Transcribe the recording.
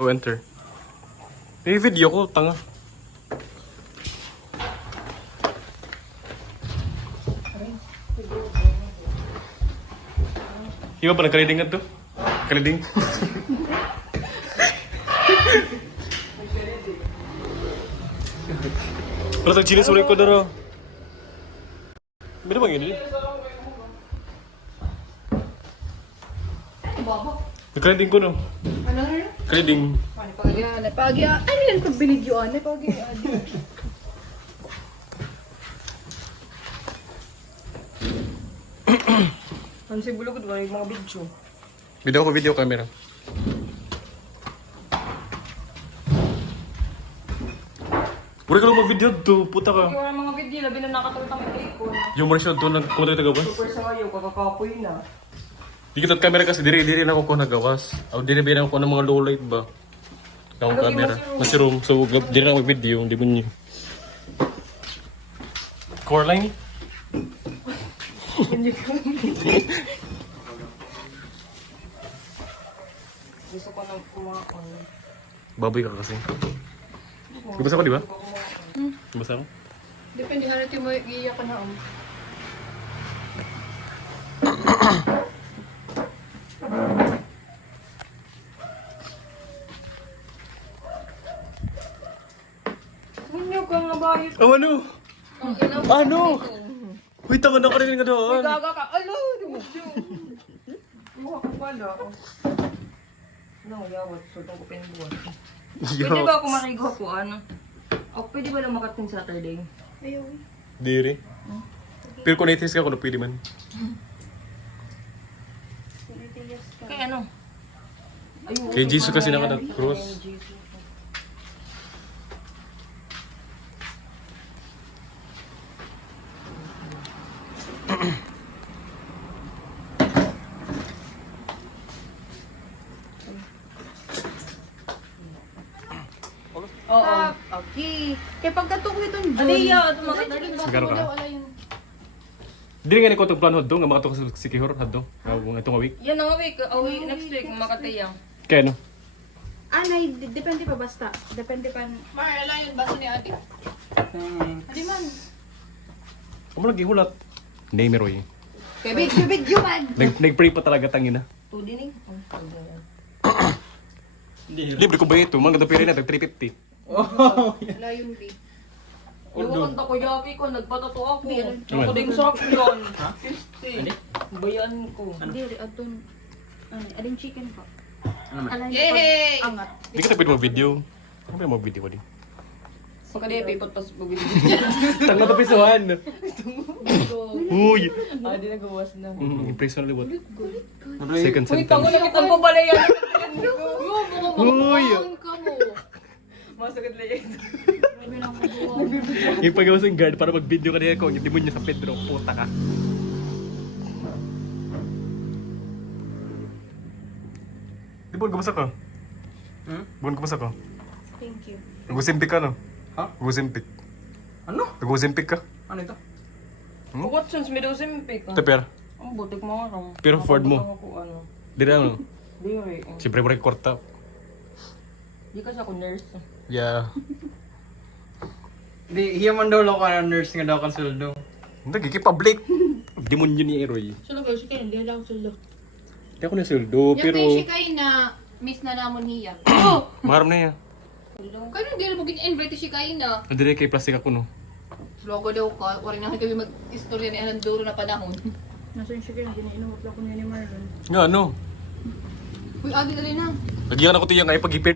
So, enter. Eh, video ko, tanga. Iba pa, nagkaliding na to? Kaliding? Pero sa chili sulit ko daro. Bino bang yun? Nagkaliding ko no? Ano na? Kaliding. Pagya. Ano yan pag binidyoan? Pagya. Ano si bulugod ba yung mga video? Video camera. Pura ka lang mag-video to, puta ka. Yung mga video, labi na nakatulog ang ikon. Yung marisyon to, kumunta tayo gawas. Super sa ngayon, kakakapoy na. Di kita camera kasi diri na ako ko nagawas. O diri na ako ng mga low light ba. Akong camera. Masirom. So diri na mag-video, di mo niyo. Core line? Hindi ko. Gusto ko nang kumakon. Baboy ka kasi. Nabasa ko, di ba? Nabasa ko? Depende nga natin mo iiyak ka na. Ano ka nga bayot? Oh, ano? Ang ilaw. Ano? Wait, tama na ka rin nga doon. Gaga ka. Alo! Mukha ko pala. Ano, yawat. Sultong ko pinbuwan. Pwede ba ako makigo ko, ano? O, pwede ba lang makating Saturday? Ayaw. Diri. Pero kung naitis ka, kung pwede man. Kaya ano? Ayun, Kay Jesus kasi naka-cross. Oo. Okay. Kaya pagkatok ko itong June. Aliya, tumakadali ba? Sigaro ka? Wala yun. Diri nga ni ko itong plano haddo, nga makatok si Kihor haddo. Nga itong week. Yan ang week. Next week, makatayang. Kaya no? Nay, depende pa basta. Depende pa. Marala yun, basta ni ate. Adi man. Kamu lagi hulat. Name Roy. Video man. Nag-pray pa talaga tangina. Tudinig. Libre ko ba ito? Mga ganda pera na, 350. Wala yun, B. Yung kanta ko, yaki ko, nagpatato ako. Naman. Ako din sa yun. 50. Bayan ko. Hindi, adun. Aling chicken pa. Alay, Yay! angat. Di ka na pwede mag-video. Ano ba yung mag-video ko din? Pagka di, pipot pas bubili. Tanga to pisuhan. Uy! Di nagawas na. Impression na libot. Second Uy, tango sentence. na kitang pabalayan. Uy! ka mo. Masakit lang yun. Yung pagawas ng guard para mag-video ka niya ko. Yung demonyo sa Pedro. Puta ka. Di ba, kumusta ka? Bon, kumusta ka? Thank you. Nag-usimpik ka, no? Ha? Nag-usimpik. Ano? Nag-usimpik ka? Ano ito? Watsons, may daw simpik. Ito, pera. Ang butik mga rang. Pero Ford mo. Ako, ano. Di na, no? Di rin. Siyempre, mo korta. Di kasi ako nurse. Yeah. Di, hiyaman daw lang ka na nurse nga daw kan suldo. Nagkikipublic. Demonyo ni Eroy. Sino kayo? Sige, hindi lang sila. Hindi ako na sildo, pero... Yung kayo kayo na miss na namon hiya. Maharam na yan. Kano hindi na mo gin-invite siya kayo na. Nadiri kay plastic ako, no? Logo daw ka. Wala na kami mag-istorya ni Ananduro na panahon. Nasa yung chicken, ginainuot lang ko niya ni Marlon. Nga, ano? Uy, agi dali na. Nagyan ako tiyang ay pag-ipit.